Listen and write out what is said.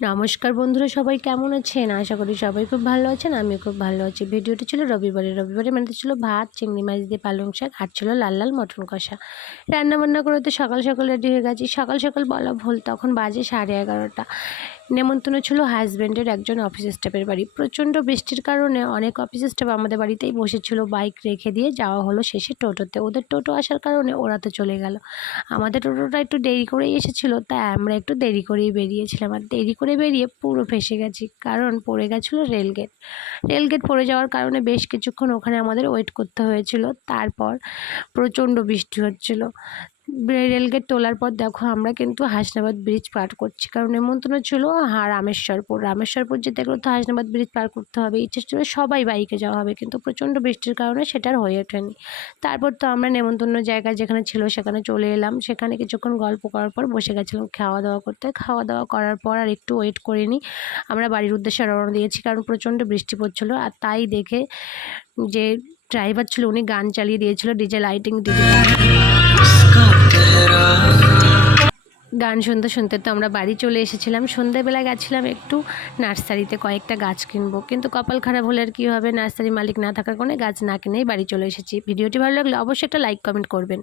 নমস্কার বন্ধুরা, সবাই কেমন আছেন? আশা করি সবাই খুব ভালো আছেন। আমিও খুব ভালো আছি। ভিডিওটি ছিল রবিবারে মানে ছিল ভাত, চিংড়ি মাছ দিয়ে পালং শাক আর ছিল লাল লাল মটন কষা। রান্নাবান্না করে তো সকাল সকাল রেডি হয়ে গেছি। সকাল সকাল বলা ভুল, তখন বাজে 11:30। নেমন্তন্ন ছিল হাজব্যান্ডের একজন অফিস স্টাফের বাড়ি। প্রচণ্ড বৃষ্টির কারণে অনেক অফিস স্টাফ আমাদের বাড়িতেই বসেছিল। বাইক রেখে দিয়ে যাওয়া হলো শেষে টোটোতে। ওদের টোটো আসার কারণে ওরা তো চলে গেল। আমাদের টোটোটা একটু দেরি করেই এসেছিলো, তাই আমরা একটু দেরি করেই বেরিয়েছিলাম। আর দেরি করে বেরিয়ে পুরো ফেঁসে গেছি, কারণ পড়ে গেছিলো রেলগেট পড়ে যাওয়ার কারণে বেশ কিছুক্ষণ ওখানে আমাদের ওয়েট করতে হয়েছিল। তারপর প্রচণ্ড বৃষ্টি হচ্ছিল। রেলগেট তোলার পর দেখো আমরা কিন্তু হাসনাবাদ ব্রিজ পার করছি, কারণ নেমন্তন্ন ছিল রামেশ্বরপুর যেতে গেলে তো হাসনাবাদ ব্রিজ পার করতে হবে। ইচ্ছে ছিল সবাই বাইকে যাওয়া হবে, কিন্তু প্রচণ্ড বৃষ্টির কারণে সেটা আর হয়ে ওঠেনি। তারপর তো আমরা নেমন্তন্ন জায়গা যেখানে ছিল সেখানে চলে এলাম। সেখানে কিছুক্ষণ গল্প করার পর বসে গেছিলাম খাওয়া দাওয়া করতে। খাওয়া দাওয়া করার পর আর একটু ওয়েট করিনি, আমরা বাড়ির উদ্দেশ্যে রওনা দিয়েছি, কারণ প্রচণ্ড বৃষ্টি পড়ছিল। আর তাই দেখে যে ড্রাইভার ছিল উনি গান চালিয়ে দিয়েছিল, ডিজে লাইটিং গান শুনতে শুনতে তো আমরা বাড়ি চলে এসেছিলাম। সন্ধ্যাবেলা গেছিলাম একটু নার্সারিতে কয়েকটা গাছ কিনবো, কিন্তু কপাল খারাপ হলে আর কী হবে, নার্সারি মালিক না থাকার কারণে গাছ না কিনেই বাড়ি চলে এসেছি। ভিডিওটি ভালো লাগলে অবশ্যই একটা লাইক কমেন্ট করবেন।